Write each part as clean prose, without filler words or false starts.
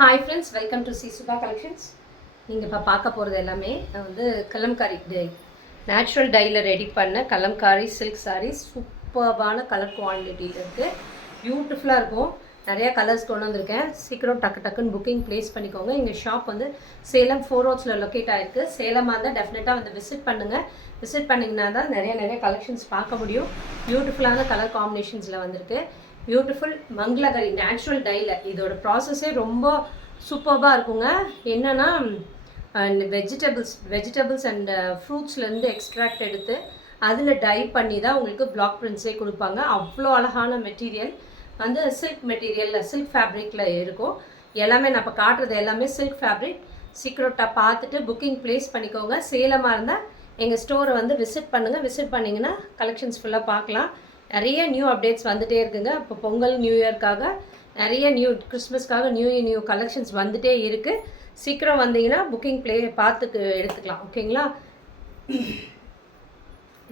Hi friends, welcome to Subha collections. நீங்கள் இப்போ பார்க்க போகிறது எல்லாமே வந்து கலம்காரி டை, நேச்சுரல் டையில் ரெடி பண்ண கலம்காரி சில்க் சாரீஸ். சூப்பர்பான கலர் குவான்டிட்டியில் இருக்குது, பியூட்டிஃபுல்லாக இருக்கும். நிறையா கலர்ஸ் கொண்டு வந்திருக்கேன். சீக்கிரம் டக்குன்னு புக்கிங் ப்ளேஸ் பண்ணிக்கோங்க. எங்கள் ஷாப் வந்து சேலம் 4 ரோட்ஸில் லொக்கேட் ஆகிருக்கு. சேலமாக இருந்தால் டெஃபினட்டாக வந்து விசிட் பண்ணுங்கள். விசிட் பண்ணிங்கன்னா தான் நிறைய கலெக்ஷன்ஸ் பார்க்க முடியும். பியூட்டிஃபுல்லான கலர் காம்பினேஷன்ஸில் வந்திருக்கு. பியூட்டிஃபுல் மங்களகரி நேச்சுரல் டையில். இதோட ப்ராசஸே ரொம்ப சூப்பர்பாக இருக்குங்க. என்னென்னா வெஜிடபிள்ஸ் அண்ட் ஃப்ரூட்ஸ்லேருந்து எக்ஸ்ட்ராக்ட் எடுத்து அதில் டை பண்ணி தான் உங்களுக்கு பிளாக் பிரிண்ட்ஸே கொடுப்பாங்க. அவ்வளோ அழகான மெட்டீரியல் வந்து சில்க் மெட்டீரியலில், சில்க் ஃபேப்ரிக்கில் இருக்கும். எல்லாமே நான் இப்போ காட்டுறது எல்லாமே சில்க் ஃபேப்ரிக். சீக்கிரட்டாக பார்த்துட்டு புக்கிங் ப்ளேஸ் பண்ணிக்கோங்க. சேலமாக இருந்தால் எங்கள் ஸ்டோரை வந்து விசிட் பண்ணுங்கள். விசிட் பண்ணிங்கன்னா கலெக்ஷன்ஸ் ஃபுல்லாக பார்க்கலாம். நிறைய நியூ அப்டேட்ஸ் வந்துகிட்டே இருக்குங்க. இப்போ பொங்கல் நியூ இயர்க்காக நிறைய கிறிஸ்மஸ்க்காக நியூ கலெக்ஷன்ஸ் வந்துகிட்டே இருக்குது. சீக்கிரம் வந்தீங்கன்னா புக்கிங் பார்த்துட்டு எடுத்துக்கலாம். ஓகேங்களா?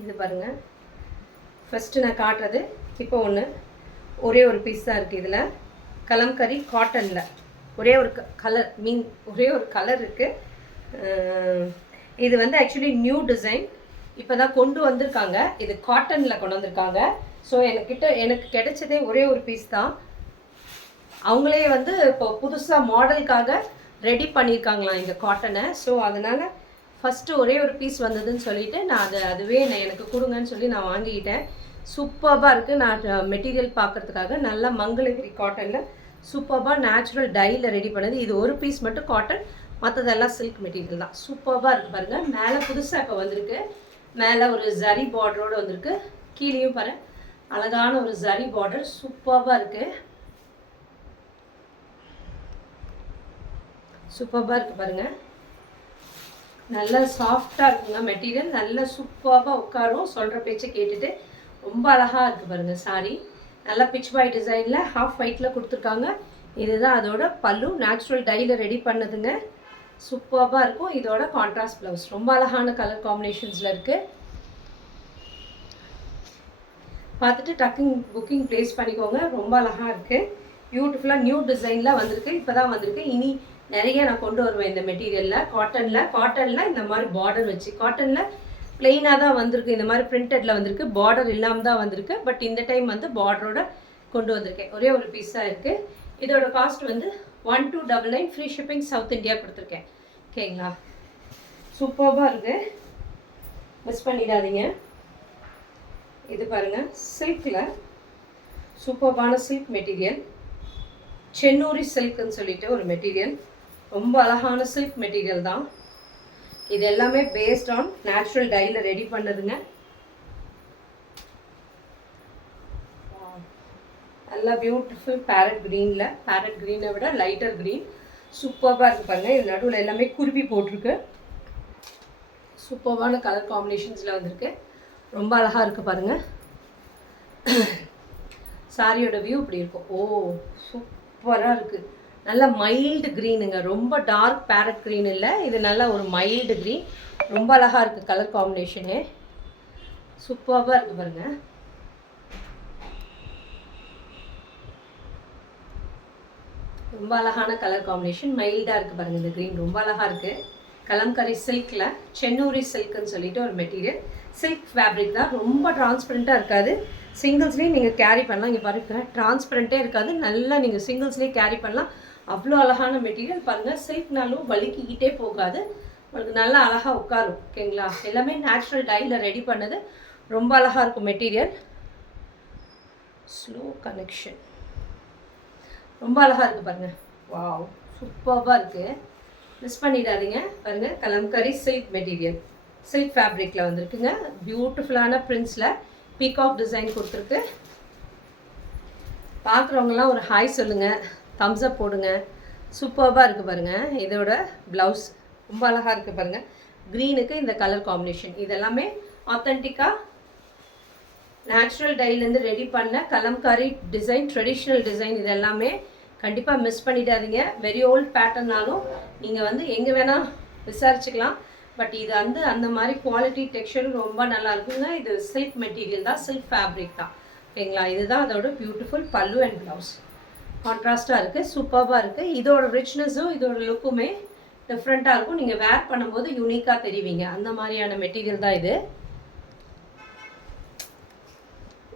இது பாருங்கள், ஃபஸ்ட்டு நான் காட்டுறது இப்போ ஒரே ஒரு பீஸ் தான் இருக்குது. இதில் கலம்கரி காட்டனில் ஒரே ஒரு கலர் இருக்குது. இது வந்து ஆக்சுவலி நியூ டிசைன் இப்போ தான் கொண்டு வந்திருக்காங்க. இது காட்டனில் கொண்டு வந்திருக்காங்க. ஸோ எனக்கு கிடைச்சதே ஒரே ஒரு பீஸ் தான். அவங்களே வந்து இப்போ புதுசாக மாடலுக்காக ரெடி பண்ணியிருக்காங்களாம் இந்த காட்டனை. ஸோ அதனால் ஃபஸ்ட்டு ஒரே ஒரு பீஸ் வந்ததுன்னு சொல்லிவிட்டு நான் அதுவே எனக்கு கொடுங்கன்னு சொல்லி நான் வாங்கிக்கிட்டேன். சூப்பர்பாக இருக்குது. நான் மெட்டீரியல் பார்க்குறதுக்காக நல்லா மங்களகிரி காட்டனில் சூப்பர்பாக நேச்சுரல் டையில் ரெடி பண்ணது. இது ஒரு பீஸ் மட்டும் காட்டன், மற்றதெல்லாம் சில்க் மெட்டீரியல் தான். சூப்பர்பாக இருக்குது பாருங்கள். மேலே புதுசாக இப்போ வந்திருக்கு. மேலே ஒரு ஜரி பார்டரோடு வந்திருக்கு. கீழேயும் பாரு, அழகான ஒரு ஜரி பார்டர். சூப்பர்பாக இருக்குது. பாருங்கள். நல்லா சாஃப்டாக இருக்குங்க மெட்டீரியல். நல்லா சூப்பர்பாக உட்காரும். சொல்கிற பேச்சை கேட்டுட்டு ரொம்ப அழகாக இருக்குது பாருங்கள். சாரி நல்லா பிச் பாய் டிசைனில் ஹாஃப் ஒயிட்டில் கொடுத்துருக்காங்க. இதுதான் அதோட பல்லு. நேச்சுரல் டையில் ரெடி பண்ணதுங்க. சூப்பர்பாக இருக்கும். இதோட கான்ட்ராஸ்ட் ப்ளவுஸ். ரொம்ப அழகான கலர் காம்பினேஷன்ஸில் இருக்குது. பார்த்துட்டு டக்குன்னு புக்கிங் ப்ளேஸ் பண்ணிக்கோங்க. ரொம்ப அழகாக இருக்குது. பியூட்டிஃபுல்லாக நியூ டிசைனில் வந்திருக்கு. இப்போ தான் வந்திருக்கு. இனி நிறைய நான் கொண்டு வருவேன் இந்த மெட்டீரியலில். காட்டனில் இந்த மாதிரி பார்டர் வச்சு, காட்டனில் பிளெயினாக தான் வந்திருக்கு. இந்த மாதிரி பிரிண்டடில் வந்திருக்கு. பார்டர் இல்லாமல் தான் வந்திருக்கு. பட் இந்த டைம் வந்து பார்டரோட கொண்டு வந்திருக்கேன். ஒரே ஒரு பீஸாக இருக்குது. இதோட காஸ்ட் வந்து 1299. ஃப்ரீ ஷிப்பிங் சவுத் இந்தியா கொடுத்துருக்கேன். ஓகேங்களா? சூப்பர்பாக இருக்குது, மிஸ் பண்ணிடாதீங்க. இது பாருங்கள், சில்கில் சூப்பர்பான சில்க் மெட்டீரியல். சென்னூரி சில்க்குன்னு சொல்லிட்டு ஒரு மெட்டீரியல். ரொம்ப அழகான சில்க் மெட்டீரியல் தான். இது எல்லாமே பேஸ்ட் ஆன் நேச்சுரல் டையில் ரெடி பண்ணதுங்க. நல்லா பியூட்டிஃபுல் பேரட் க்ரீனில், பேரட் க்ரீனை விட லைட்டர் க்ரீன். சூப்பர்பாக இருக்குது பாருங்கள். இது நடுவில் எல்லாமே குருவி போட்டிருக்கு. சூப்பர்பான கலர் காம்பினேஷன்ஸில் வந்திருக்கு. ரொம்ப அழகாக இருக்குது பாருங்கள். சாரியோட வியூ இப்படி இருக்கும். ஓ, சூப்பராக இருக்குது. நல்ல மைல்டு க்ரீனுங்க. ரொம்ப டார்க் பேரட் க்ரீன் இல்லை, இது நல்ல ஒரு மைல்டு க்ரீன். ரொம்ப அழகாக இருக்குது கலர் காம்பினேஷனு. சூப்பராக இருக்குது பாருங்கள். ரொம்ப அழகான கலர் காம்பினேஷன். மைல்டாக இருக்குது பாருங்கள். இந்த க்ரீன் ரொம்ப அழகாக இருக்குது. கலம்கரி சில்கில் சென்னூரி சில்க்குன்னு சொல்லிட்டு ஒரு மெட்டீரியல். சில்க் ஃபேப்ரிக் தான். ரொம்ப டிரான்ஸ்பரண்ட்டாக இருக்காது. சிங்கிள்ஸ்லேயும் நீங்கள் கேரி பண்ணலாம். இங்கே பாருங்கள், டிரான்ஸ்பரண்ட்டே இருக்காது. நல்லா நீங்கள் சிங்கிள்ஸ்லேயே கேரி பண்ணலாம். அவ்வளோ அழகான மெட்டீரியல் பாருங்கள். சில்க்னாலும் வலிக்கிக்கிட்டே போகாது. உங்களுக்கு நல்லா அழகாக உட்காரும். ஓகேங்களா? எல்லாமே நேச்சுரல் டையில் ரெடி பண்ணது. ரொம்ப அழகாக இருக்கும் மெட்டீரியல். Slow connection. ரொம்ப அழகாக இருக்குது பாருங்கள். வாவ், சூப்பர்பாக இருக்குது. மிஸ் பண்ணிடாதீங்க. பாருங்கள், கலம்கரி சில்க் மெட்டீரியல், சில்க் ஃபேப்ரிக்கில் வந்திருக்குங்க. பியூட்டிஃபுல்லான பிரிண்ட்ஸில் பீகாக் டிசைன் கொடுத்துருக்கு. பார்க்குறவங்களாம் ஒரு ஹாய் சொல்லுங்கள், தம்ஸ் அப் போடுங்க. சூப்பர்பாக இருக்குது பாருங்கள். இதோட ப்ளவுஸ் ரொம்ப அழகாக இருக்குது பாருங்கள். க்ரீனுக்கு இந்த கலர் காம்பினேஷன். இதெல்லாமே ஆத்தென்டிக்காக நேச்சுரல் டைலேருந்து ரெடி பண்ண கலம்காரி டிசைன், ட்ரெடிஷ்னல் டிசைன். இது எல்லாமே கண்டிப்பாக மிஸ் பண்ணிடாதீங்க. வெரி ஓல்ட் பேட்டர்னாலும் நீங்கள் வந்து எங்கே வேணால் விசாரிச்சுக்கலாம். பட் இது வந்து அந்த மாதிரி குவாலிட்டி டெக்ஸ்சரும் ரொம்ப நல்லா இருக்குங்க. இது சில்க் மெட்டீரியல் தான், சில்க் ஃபேப்ரிக் தான். ஓகேங்களா? இதுதான் அதோட பியூட்டிஃபுல் பல்லு அண்ட் ப்ளவுஸ். கான்ட்ராஸ்ட்டாக இருக்குது, சூப்பராக இருக்குது. இதோட ரிச்னஸும் இதோட லுக்குமே டிஃப்ரெண்ட்டாக இருக்கும். நீங்கள் வேர் பண்ணும்போது யூனிக்காக தெரிவிங்க. அந்த மாதிரியான மெட்டீரியல் தான் இது.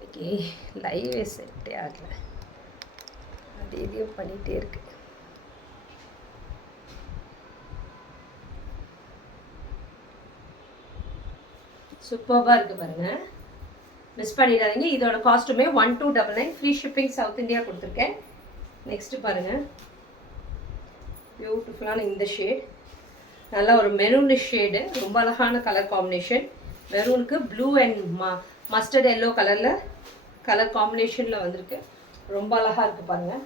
ஓகே, லைவே செட்டே ஆகலை, அது இதையும் பண்ணிகிட்டே இருக்கு. சூப்பராக இருக்குது பாருங்கள், மிஸ் பண்ணிடாதீங்க. இதோட காஸ்ட்டுமே 1299, ஃப்ரீ ஷிப்பிங் சவுத் இந்தியா கொடுத்துருக்கேன். நெக்ஸ்ட்டு பாருங்கள், பியூட்டிஃபுல்லான இந்த ஷேட், நல்லா ஒரு மெரூனிஷ் ஷேடு, ரொம்ப அழகான கலர் காம்பினேஷன். மெரூனுக்கு blue and mustard yellow colour காம்பினேஷனில் வந்திருக்கு. ரொம்ப அழகாக இருக்குது பாருங்கள்.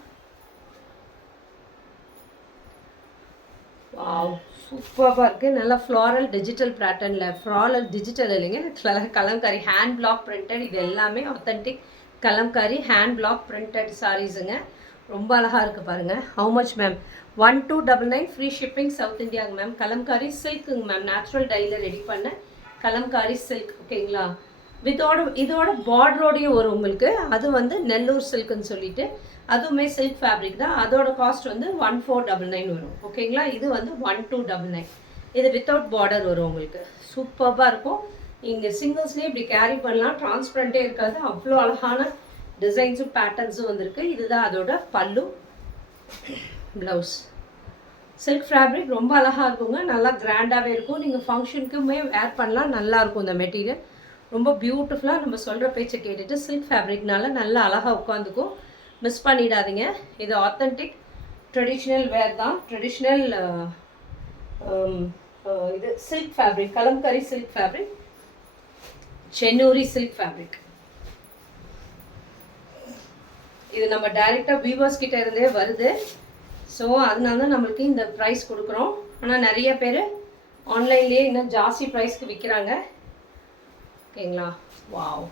வாவ், சூப்பராக இருக்குது. நல்லா ஃப்ளாரல் டிஜிட்டல் பேட்டர்னில், ஃப்ளாரல் டிஜிட்டல் இல்லைங்க, கலம்காரி ஹேண்ட் பிளாக் பிரிண்டட். இது எல்லாமே authentic Kalamkari hand block printed சாரீஸுங்க. ரொம்ப அழகாக இருக்குது பாருங்கள். How much ma'am? 1299, free shipping south இந்தியாங்க மேம். கலம்காரி சில்க்குங்க மேம், நேச்சுரல் டையில் ரெடி பண்ண கலம்காரி சில்க். ஓகேங்களா? இதோட பார்டரோடையும் வரும் உங்களுக்கு. அது வந்து நெல்லூர் சில்க்குன்னு சொல்லிட்டு, அதுவுமே சில்க் ஃபேப்ரிக் தான். அதோட காஸ்ட் வந்து 1499 வரும். ஓகேங்களா? இது வந்து 1299. இது வித்தவுட் பார்டர் வரும் உங்களுக்கு. சூப்பராக இருக்கும். இங்கே சிங்கிள்ஸ்லேயே இப்படி கேரி பண்ணலாம், டிரான்ஸ்பரண்ட்டே இருக்காது. அவ்வளோ அழகான டிசைன்ஸும் பேட்டர்ன்ஸும் வந்திருக்கு. இதுதான் அதோட பல்லு, ப்ளவுஸ். சில்க் ஃபேப்ரிக் ரொம்ப அழகாக இருக்குங்க, நல்லா கிராண்டாகவே இருக்கும். நீங்கள் ஃபங்க்ஷனுக்குமே வேர் பண்ணலாம், நல்லாயிருக்கும் இந்த மெட்டீரியல். ரொம்ப பியூட்டிஃபுல்லாக நம்ம சொல்கிற பேச்சை கேட்டுட்டு சில்க் ஃபேப்ரிக்னால நல்லா அழகாக உட்காந்துக்கும். மிஸ் பண்ணிடாதீங்க. இது ஆத்தென்டிக் ட்ரெடிஷ்னல் வேர் தான். ட்ரெடிஷ்னல் இது silk fabric, Kalamkari silk fabric, Chennuri silk fabric. இது நம்ம டைரெக்டாக வீவர்ஸ் கிட்ட இருந்தே வருது. ஸோ அதனால தான் நம்மளுக்கு இந்த ப்ரைஸ் கொடுக்குறோம். ஆனால் நிறைய பேர் ஆன்லைன்லேயே இன்னும் ஜாஸ்தி ப்ரைஸ்க்கு விற்கிறாங்க. ஓகேங்களா? வாவ்,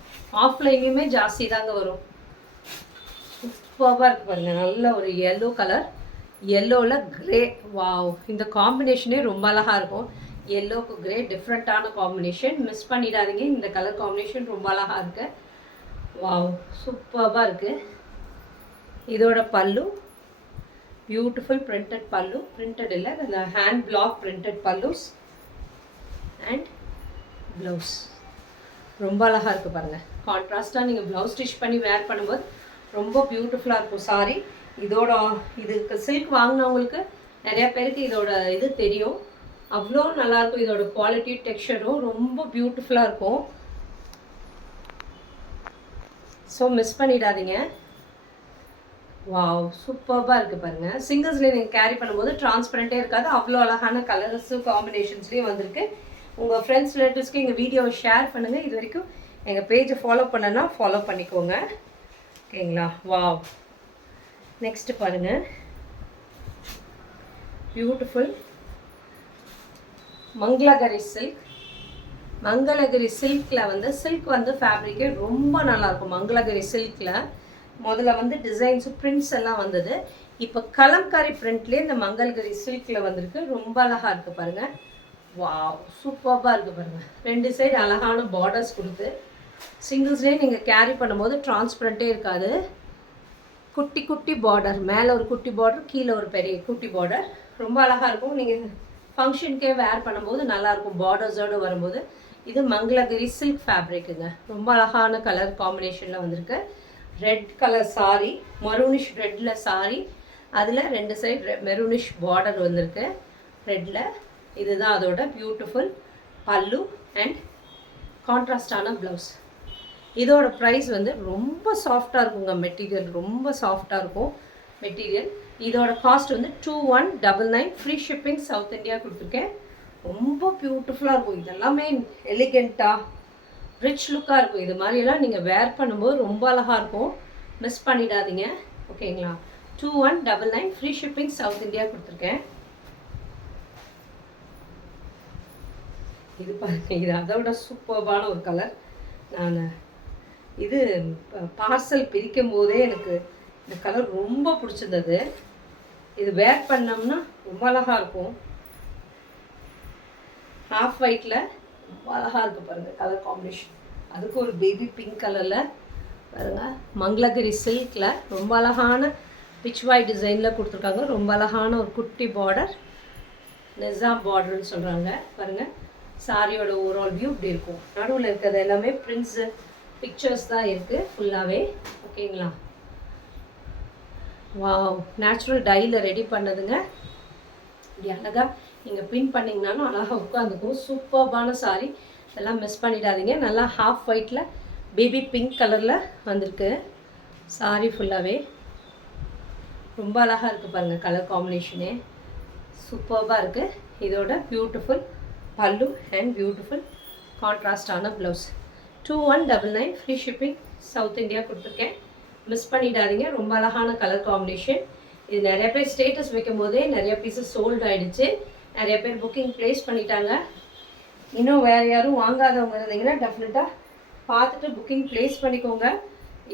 ஆஃப்லைன்லேயுமே ஜாஸ்தி தாங்க வரும். சூப்பராக இருக்குது பாருங்கள். நல்ல ஒரு எல்லோ கலர், எல்லோவில் கிரே. வாவ், இந்த காம்பினேஷனே ரொம்ப அழகாக இருக்கும். எல்லோக்கு கிரே டிஃப்ரெண்ட்டான காம்பினேஷன். மிஸ் பண்ணிடாதீங்க, இந்த கலர் காம்பினேஷன் ரொம்ப அழகாக இருக்குது. வாவ், சூப்பராக இருக்குது. இதோட பல்லு பியூட்டிஃபுல் பிரிண்டட் பல்லு, பிரிண்டட் இல்லை, அந்த hand block printed pallus and blouse. ரொம்ப அழகாக இருக்குது பாருங்கள். கான்ட்ராஸ்ட்டாக நீங்கள் ப்ளவுஸ் ஸ்டிச் பண்ணி வேர் பண்ணும்போது ரொம்ப பியூட்டிஃபுல்லாக இருக்கும் சாரி. இதுக்கு சில்க் வாங்கினவங்களுக்கு நிறையா பேருக்கு இதோட இது தெரியும். அவ்வளோ நல்லாயிருக்கும். இதோட குவாலிட்டி டெக்ஸ்சரும் ரொம்ப பியூட்டிஃபுல்லாக இருக்கும். ஸோ மிஸ் பண்ணிடாதீங்க. வாவ், சூப்பராக இருக்குது பாருங்கள். சிங்கிள்ஸ்லேயே நீங்கள் கேரி பண்ணும்போது டிரான்ஸ்பரண்ட்டே இருக்காது. அவ்வளோ அழகான கலர்ஸும் காம்பினேஷன்ஸ்லேயும் வந்திருக்கு. உங்கள் ஃப்ரெண்ட்ஸ் ரிலேட்டிவ்ஸ்க்கு எங்கள் வீடியோவை ஷேர் பண்ணுங்கள். இது வரைக்கும் எங்கள் பேஜை ஃபாலோ பண்ணனா ஃபாலோ பண்ணிக்கோங்க. ஓகேங்களா? வாவ், நெக்ஸ்ட்டு பாருங்கள், பியூட்டிஃபுல் மங்களகிரி சில்க். மங்களகிரி சில்கில் வந்து சில்க் வந்து ஃபேப்ரிக்கே ரொம்ப நல்லாயிருக்கும். மங்களகிரி சில்கில் முதல்ல வந்து டிசைன்ஸு பிரிண்ட்ஸ் எல்லாம் வந்தது. இப்போ கலம்காரி பிரிண்ட்லேயே இந்த மங்களகிரி சில்கில் வந்திருக்கு. ரொம்ப அழகாக இருக்குது பாருங்கள். வாவ், சூப்பராக இருக்குது பாருங்கள். ரெண்டு சைடு அழகான பார்டர்ஸ் கொடுத்து சிங்கிள்ஸ்லேயே நீங்கள் கேரி பண்ணும்போது டிரான்ஸ்பரண்ட்டே இருக்காது. குட்டி குட்டி பார்டர், மேலே ஒரு குட்டி பார்டர், கீழே ஒரு பெரிய குட்டி பார்டர். ரொம்ப அழகாக இருக்கும். நீங்கள் ஃபங்க்ஷனுக்கே வேர் பண்ணும்போது நல்லாயிருக்கும் பார்டர்ஸோடு வரும்போது. இது மங்களகிரி சில்க் ஃபேப்ரிக்குங்க. ரொம்ப அழகான கலர் காம்பினேஷனில் வந்திருக்கு. ரெட் கலர் சாரி, மரூனிஷ் ரெட்டில் சாரி, அதில் ரெண்டு சைடு மெரூனிஷ் பார்டர் வந்திருக்கு ரெட்டில். இதுதான் அதோட பியூட்டிஃபுல் பல்லு அண்ட் கான்ட்ராஸ்டான ப்ளவுஸ். இதோட ப்ரைஸ் வந்து ரொம்ப சாஃப்டாக இருக்குங்க. மெட்டீரியல் ரொம்ப சாஃப்டாக இருக்கும் மெட்டீரியல். இதோட காஸ்ட் வந்து 2199, ஃப்ரீ ஷிப்பிங் சவுத் இந்தியா கொடுத்துருக்கேன். ரொம்ப பியூட்டிஃபுல்லாக இருக்கும். இதெல்லாமே எலிகெண்ட்டாக ரிச் லுக்காக இருக்கும். இது மாதிரியெல்லாம் நீங்கள் வேர் பண்ணும்போது ரொம்ப அழகாக இருக்கும். மிஸ் பண்ணிடாதீங்க. ஓகேங்களா? 2199, ஃப்ரீ ஷிப்பிங் சவுத் இந்தியா கொடுத்துருக்கேன். இது பாருங்கள், இது அதோட சூப்பர்பான ஒரு கலர். நான் இது பார்சல் பிரிக்கும் போதே எனக்கு இந்த கலர் ரொம்ப பிடிச்சிருந்தது. இது வேர் பண்ணோம்னா ரொம்ப அழகாக இருக்கும். ஹாஃப் ஒயிட்டில் ரொம்ப அழகாக இருக்குது பாருங்கள் கலர் காம்பினேஷன். அதுக்கு ஒரு பேபி பிங்க் கலரில் பாருங்கள். மங்களகிரி சில்கில் ரொம்ப அழகான பிச்வாய் டிசைனில் கொடுத்துருக்காங்க. ரொம்ப அழகான ஒரு குட்டி பார்டர், நிசாம் பார்டர்னு சொல்கிறாங்க. பாருங்கள், சாரியோட ஓவரால் வியூ இப்படி இருக்கும். நடுவில் இருக்கிறது எல்லாமே பிரிண்ட்ஸு பிக்சர்ஸ் தான் இருக்குது ஃபுல்லாகவே. ஓகேங்களா? வாவ், நேச்சுரல் டையில் ரெடி பண்ணதுங்க. இப்படி அழகாக நீங்கள் பின் பண்ணிங்கனாலும் அழகாக உட்காந்துக்கும். சூப்பர்பான சாரி, இதெல்லாம் மிஸ் பண்ணிடாதீங்க. நல்லா ஹாஃப் ஒயிட்டில் பேபி பிங்க் கலரில் வந்திருக்கு சாரி ஃபுல்லாகவே. ரொம்ப அழகாக இருக்குது பாருங்கள், கலர் காம்பினேஷனே சூப்பர்பாக இருக்குது. இதோட பியூட்டிஃபுல் பல்லு அண்ட் பியூட்டிஃபுல் கான்ட்ராஸ்டான blouse. 2199 free shipping, south India கொடுத்துருக்கேன். மிஸ் பண்ணிடாதீங்க. ரொம்ப அழகான கலர் காம்பினேஷன். இது நிறைய பேர் ஸ்டேட்டஸ் வைக்கும் போதே நிறைய பீஸஸ் சோல்ட் ஆகிடுச்சு. நிறைய பேர் புக்கிங் ப்ளேஸ் பண்ணிட்டாங்க. இன்னும் வேறு யாரும் வாங்காதவங்க இருந்தீங்கன்னா டெஃபினட்டாக பார்த்துட்டு புக்கிங் ப்ளேஸ் பண்ணிக்கோங்க.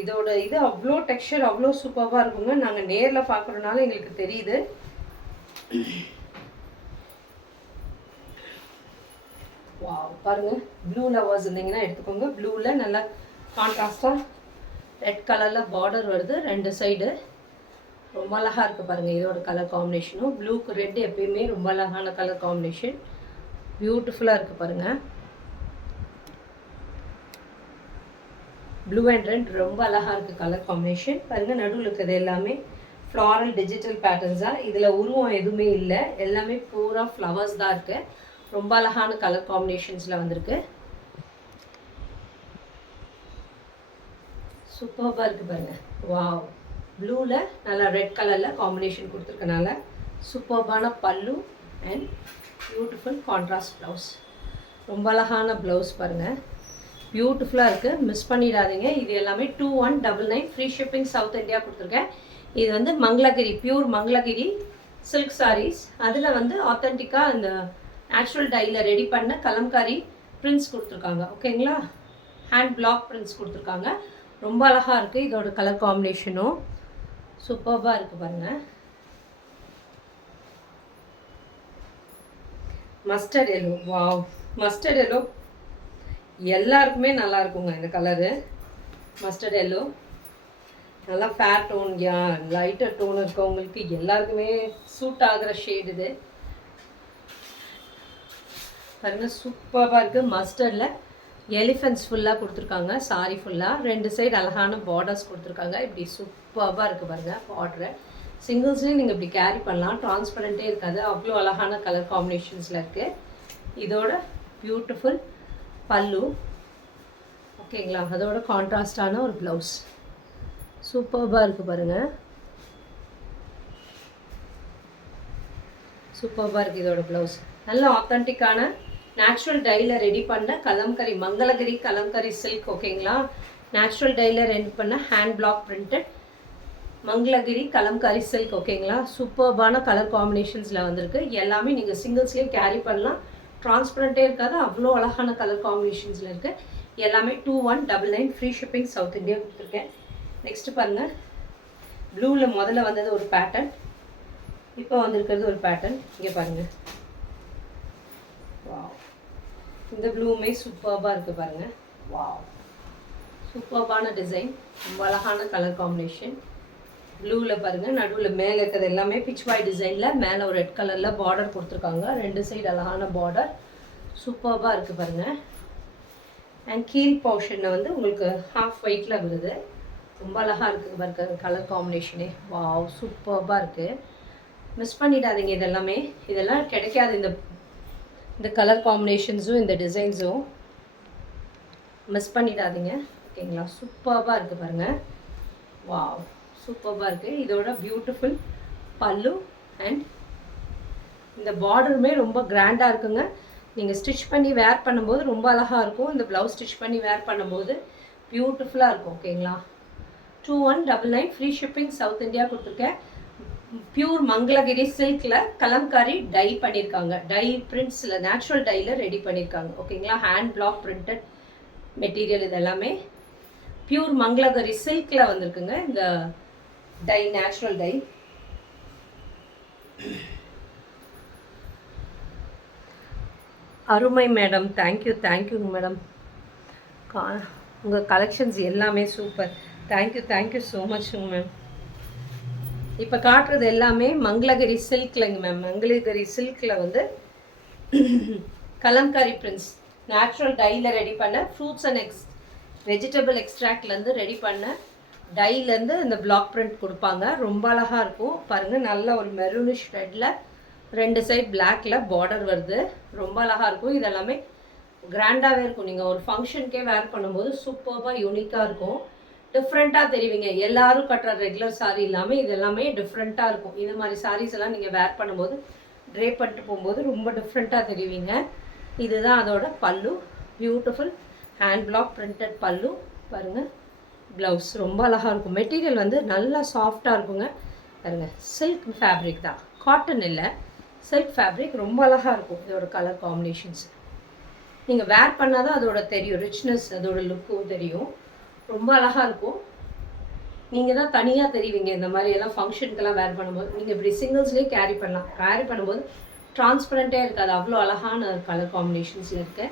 இதோட இது அவ்வளோ டெக்ஸ்சர் அவ்வளோ சூப்பராக இருக்குங்க. நாங்கள் நேரில் பார்க்குறதுனால எங்களுக்கு தெரியுது. வாவ், பாருங்கள், ப்ளூ லவர்ஸ் இருந்தீங்கன்னா எடுத்துக்கோங்க. ப்ளூவில் நல்லா கான்ட்ராஸ்டாக ரெட் கலரில் பார்டர் வருது 2 சைடு. ரொம்ப அழகாக இருக்குது பாருங்கள் இதோட கலர் காம்பினேஷனும். ப்ளூக்கு ரெட் எப்பயுமே ரொம்ப அழகான கலர் காம்பினேஷன். பியூட்டிஃபுல்லாக இருக்குது பாருங்கள். ப்ளூ அண்ட் ரெட் ரொம்ப அழகாக இருக்குது கலர் காம்பினேஷன். பாருங்கள், நடுவில் இருக்கிறது எல்லாமே ஃப்ளாரல் டிஜிட்டல் பேட்டர்ன்ஸாக. இதில் உருவம் எதுவுமே இல்லை, எல்லாமே பூரா ஃப்ளவர்ஸ் தான் இருக்குது. ரொம்ப அழகான கலர் காம்பினேஷன்ஸில் வந்திருக்கு. சூப்பராக இருக்குது பாருங்கள். வாவ், ப்ளூவில் நல்லா ரெட் கலரில் காம்பினேஷன் கொடுத்துருக்கனால சூப்பர்பான பல்லு அண்ட் பியூட்டிஃபுல் கான்ட்ராஸ்ட் ப்ளவுஸ். ரொம்ப அழகான ப்ளவுஸ் பாருங்கள், பியூட்டிஃபுல்லாக இருக்குது. மிஸ் பண்ணிடாதீங்க. இது எல்லாமே 2199 ஃப்ரீ ஷிப்பிங், சவுத் இந்தியா கொடுத்துருக்கேன். இது வந்து மங்களகிரி, பியூர் மங்களகிரி சில்க் சாரீஸ். அதில் வந்து ஆத்தென்டிக்காக இந்த நேச்சுரல் டையில் ரெடி பண்ண கலம்காரி பிரிண்ட்ஸ் கொடுத்துருக்காங்க. ஓகேங்களா? ஹேண்ட் பிளாக் பிரிண்ட்ஸ் கொடுத்துருக்காங்க. ரொம்ப அழகாக இருக்குது. இதோட கலர் காம்பினேஷனும் சூப்பராக இருக்குது பாருங்கள். Mustard yellow, wow, mustard yellow எல்லாருக்குமே நல்லா இருக்குங்க இந்த கலரு. மஸ்டர்ட் எல்லோ நல்லா ஃபேர் டோன், லைட்டர் டோன் இருக்கவங்களுக்கு எல்லாருக்குமே சூட் ஆகிற ஷேட் இது. பாருங்கள், சூப்பராக இருக்குது. மஸ்டர்டில் எலிஃபென்ட்ஸ் ஃபுல்லாக கொடுத்துருக்காங்க. சாரி ஃபுல்லாக 2 சைடு அழகான பார்டர்ஸ் கொடுத்துருக்காங்க. இப்படி சூப்பராக இருக்குது பாருங்கள் பார்டரு. சிங்கிள்ஸ்லேயும் நீங்கள் இப்படி கேரி பண்ணலாம், ட்ரான்ஸ்பரண்ட்டே இருக்காது. அவ்வளோ அழகான கலர் காம்பினேஷன்ஸில் இருக்குது. இதோட பியூட்டிஃபுல் பல்லு. ஓகேங்களா? அதோட கான்ட்ராஸ்டான ஒரு ப்ளவுஸ். சூப்பராக இருக்குது பாருங்கள். சூப்பராக இருக்குது இதோட ப்ளவுஸ். நல்ல ஆத்தென்டிக்கான நேச்சுரல் டையில் ரெடி பண்ண கலம்கரி, மங்களகிரி கலம்கரி சில்க். ஓகேங்களா? நேச்சுரல் டையில் ரெடி பண்ண hand block printed Mangalagiri kalamkari silk. ஓகேங்களா? சூப்பர்பான கலர் காம்பினேஷன்ஸில் வந்திருக்கு. எல்லாமே நீங்கள் சிங்கிள்ஸ்லேயும் கேரி பண்ணலாம், ட்ரான்ஸ்பரண்ட்டே இருக்காது. அவ்வளோ அழகான கலர் காம்பினேஷன்ஸில் இருக்குது. எல்லாமே 2199 ஃப்ரீ ஷிப்பிங், சவுத் இந்தியா கொடுத்துருக்கேன். நெக்ஸ்ட்டு பாருங்கள், ப்ளூவில் முதல்ல வந்தது ஒரு பேட்டர்ன், இப்போ வந்திருக்கிறது ஒரு பேட்டர்ன். இங்கே பாருங்கள், வாவ், இந்த ப்ளூமே சூப்பராக இருக்குது பாருங்கள். வாவ், சூப்பர்பான டிசைன், ரொம்ப அழகான கலர் காம்பினேஷன். ப்ளூவில் பாருங்கள், நடுவில் மேலே இருக்கிறது எல்லாமே பிச்வாய் டிசைனில், மேலே ஒரு ரெட் கலரில் பார்டர் கொடுத்துருக்காங்க. 2 சைடு அழகான பார்டர், சூப்பராக இருக்குது பாருங்கள். அண்ட் கீழ் போர்ஷனில் வந்து உங்களுக்கு ஹாஃப் ஒயிட்டில் வருது. ரொம்ப அழகாக இருக்குது பாருங்க கலர் காம்பினேஷனே. வாவ், சூப்பராக இருக்குது. மிஸ் பண்ணிடாதீங்க. இதெல்லாம் கிடைக்காது. இந்த கலர் காம்பினேஷன்ஸும் இந்த டிசைன்ஸும் மிஸ் பண்ணிடாதீங்க. ஓகேங்களா? சூப்பராக இருக்குது பாருங்கள். வாவ், சூப்பராக இருக்குது. இதோட பியூட்டிஃபுல் பல்லு அண்ட் இந்த பார்டருமே ரொம்ப கிராண்டாக இருக்குங்க. நீங்கள் ஸ்டிச் பண்ணி வேர் பண்ணும்போது ரொம்ப அழகாக இருக்கும். இந்த ப்ளவுஸ் ஸ்டிச் பண்ணி வேர் பண்ணும்போது பியூட்டிஃபுல்லாக இருக்கும். ஓகேங்களா? 2199 ஃப்ரீ ஷிப்பிங், சவுத் இந்தியா கொடுத்துருக்கேன். பியூர் மங்களகிரி சில்கில் கலம்காரி டை பண்ணியிருக்காங்க. டை பிரிண்ட்ஸில் நேச்சுரல் டையில் ரெடி பண்ணியிருக்காங்க. ஓகேங்களா? Hand block printed material. இது எல்லாமே பியூர் மங்களகிரி சில்கில் வந்திருக்குங்க இந்த டை, நேச்சுரல் டை. அருமை மேடம், தேங்க்யூங்க மேடம். உங்கள் கலெக்ஷன்ஸ் எல்லாமே சூப்பர். தேங்க்யூ ஸோ மச்ங்க மேம். இப்போ காட்டுறது எல்லாமே மங்களகிரி சில்க்லங்க மேம். மங்களகிரி சில்கில் வந்து கலம்காரி பிரிண்ட்ஸ் நேச்சுரல் டையில் ரெடி பண்ண ஃப்ரூட்ஸ் அண்ட் வெஜிடபிள் எக்ஸ்ட்ராக்ட்லேருந்து ரெடி பண்ண டைலேருந்து இந்த பிளாக் பிரிண்ட் கொடுப்பாங்க. ரொம்ப அழகாக இருக்கும் பாருங்கள். நல்ல ஒரு மெரூனிஷ் ரெட்டில் 2 சைட் பிளாக்ல பார்டர் வருது. ரொம்ப அழகாக இருக்கும். இதெல்லாமே கிராண்டாகவே இருக்கும். நீங்கள் ஒரு ஃபங்க்ஷனுக்கே வேர் பண்ணும்போது சூப்பராக யூனிக்காக இருக்கும். டிஃப்ரெண்ட்டாக தெரிவிங்க. எல்லாரும் கட்டுற ரெகுலர் சாரீ இல்லாமல் இது எல்லாமே டிஃப்ரெண்ட்டாக இருக்கும். இது மாதிரி சாரீஸ் எல்லாம் நீங்கள் வேர் பண்ணும்போது ட்ரே பண்ணிட்டு போகும்போது ரொம்ப டிஃப்ரெண்ட்டாக தெரிவிங்க. இதுதான் அதோட பல்லு. பியூட்டிஃபுல் ஹேண்ட் பிளாக் பிரிண்டட் பல்லு பாருங்கள். ப்ளவுஸ் ரொம்ப அழகாக இருக்கும். மெட்டீரியல் வந்து நல்லா சாஃப்டாக இருக்குங்க பாருங்கள். சில்க் ஃபேப்ரிக் தான், காட்டன் இல்லை, சில்க் ஃபேப்ரிக். ரொம்ப அழகாக இருக்கும் இதோட கலர் காம்பினேஷன்ஸ். நீங்கள் வேர் பண்ணால் தான் அதோட தெரியும் ரிச்னஸ், அதோட லுக்கும் தெரியும். ரொம்ப அழகாக இருக்கும். நீங்கள் தான் தனியாக தெரிவிங்க இந்த மாதிரி எல்லாம் ஃபங்க்ஷனுக்கெல்லாம் வேர் பண்ணும்போது. நீங்கள் இப்படி சிங்கிள்ஸ்லேயே கேரி பண்ணலாம். கேரி பண்ணும்போது டிரான்ஸ்பரண்ட்டே இருக்காது. அவ்வளோ அழகான கலர் காம்பினேஷன்ஸ் இருக்கு.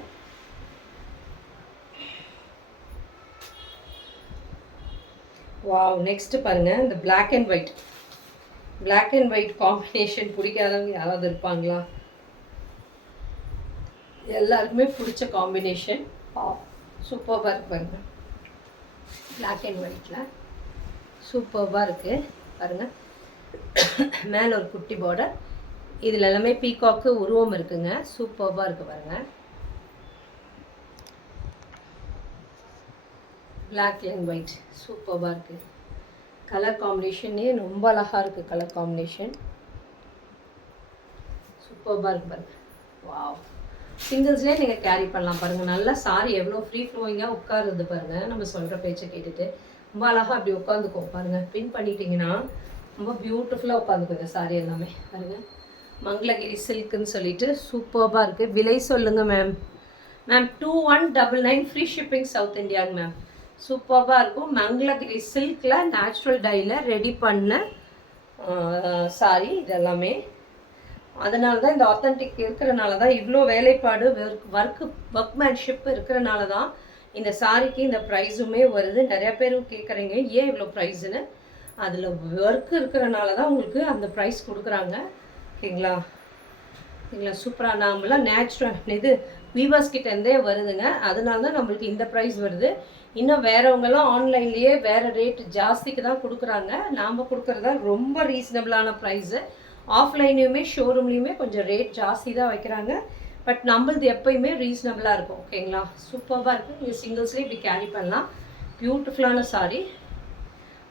வாவ். நெக்ஸ்ட்டு பாருங்கள், இந்த black and white. Black and white combination பிடிக்காதவங்க யாராவது இருப்பாங்களா? எல்லாருக்குமே பிடிச்ச காம்பினேஷன். சூப்பராக இருக்கு பாருங்கள். பிளாக் அண்ட் ஒயிட்டில் சூப்பராக இருக்குது பாருங்கள். மேலே ஒரு குட்டி பார்டர். இதில் எல்லாமே பீகாக்கு உருவம் இருக்குங்க. சூப்பராக இருக்குது பாருங்கள். பிளாக் அண்ட் ஒயிட் சூப்பராக இருக்குது. கலர் காம்பினேஷனே ரொம்ப அழகாக இருக்குது. கலர் காம்பினேஷன் சூப்பராக இருக்குது பாருங்கள். வாவ். சிங்கிள்ஸ்லேயே நீங்கள் கேரி பண்ணலாம் பாருங்கள். நல்லா சாரி எவ்வளோ ஃப்ரீ ஃப்ளோயிங்காக உட்காருது பாருங்கள். நம்ம சொல்கிற பேச்சை கேட்டுட்டு ரொம்ப அழகாக அப்படி உட்காந்துக்கும் பாருங்கள். பின் பண்ணிட்டீங்கன்னா ரொம்ப பியூட்டிஃபுல்லாக உட்காந்துக்கும் இந்த சாரி எல்லாமே பாருங்கள். மங்களகிரி சில்க்குன்னு சொல்லிட்டு சூப்பராக இருக்குது. விலை சொல்லுங்கள் ma'am. Ma'am 2199 free shipping south இந்தியாங்க மேம். சூப்பராக இருக்கும். மங்களகிரி சில்கில் நேச்சுரல் டையில் ரெடி பண்ண சாரி இதெல்லாமே. அதனால தான் இந்த ஆத்தென்டிக் இருக்கிறனால தான் இவ்வளோ வேலைப்பாடு ஒர்க்மேன்ஷிப் இருக்கிறனால தான் இந்த சாரிக்கு இந்த ப்ரைஸுமே வருது. நிறையா பேரும் கேட்குறீங்க ஏன் இவ்வளோ ப்ரைஸுன்னு. அதில் ஒர்க் இருக்கிறனால தான் உங்களுக்கு அந்த ப்ரைஸ் கொடுக்குறாங்க. ஓகேங்களா? ஓகேங்களா? சூப்பராக நாமெல்லாம் நேச்சுரல் இது வீவர்ஸ் கிட்டேருந்தே வருதுங்க. அதனால தான் நம்மளுக்கு இந்த ப்ரைஸ் வருது. இன்னும் வேறவங்கெல்லாம் ஆன்லைன்லேயே வேறு ரேட்டு ஜாஸ்திக்கு தான் கொடுக்குறாங்க. நாம் கொடுக்குறதா ரொம்ப ரீசனபிளான ப்ரைஸு. ஆஃப்லைன்லையுமே ஷோரூம்லேயுமே கொஞ்சம் ரேட் ஜாஸ்தி தான் வைக்கிறாங்க. பட் நம்மளது எப்போயுமே ரீசனபிளாக இருக்கும். ஓகேங்களா? சூப்பராக இருக்குது. நீங்கள் சிங்கிள்ஸ்லேயே இப்படி கேரி பண்ணலாம். பியூட்டிஃபுல்லான சாரி,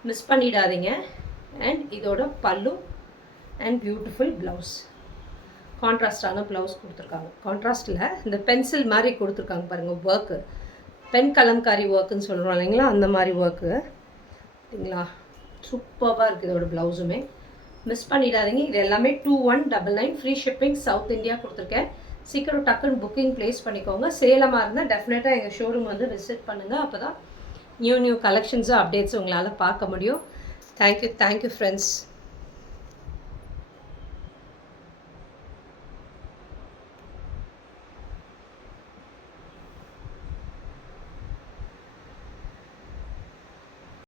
மிஸ் பண்ணிடாதீங்க. அண்ட் இதோட பல்லு அண்ட் பியூட்டிஃபுல் ப்ளவுஸ். கான்ட்ராஸ்டான ப்ளவுஸ் கொடுத்துருக்காங்க. கான்ட்ராஸ்டில் இந்த பென்சில் மாதிரி கொடுத்துருக்காங்க பாருங்கள். ஒர்க்கு பென் கலம்காரி ஒர்க்குன்னு சொல்கிறோம் இல்லைங்களா, அந்த மாதிரி ஒர்க்கு. ஓகேங்களா? சூப்பராக இருக்குது இதோட ப்ளவுஸுமே. மிஸ் பண்ணிடாதீங்க. இது எல்லாமே 2199 ஃப்ரீ ஷிப்பிங் சவுத் இந்தியா கொடுத்துருக்கேன். சீக்கிரம் டக்குன்னு புக்கிங் ப்ளேஸ் பண்ணிக்கோங்க. சேலமாக இருந்தால் டெஃபினட்டாக எங்கள் ஷோரூம் வந்து விசிட் பண்ணுங்கள். அப்போ தான் நியூ கலெக்ஷன்ஸும் அப்டேட்ஸும் உங்களால் பார்க்க முடியும். Thank you friends.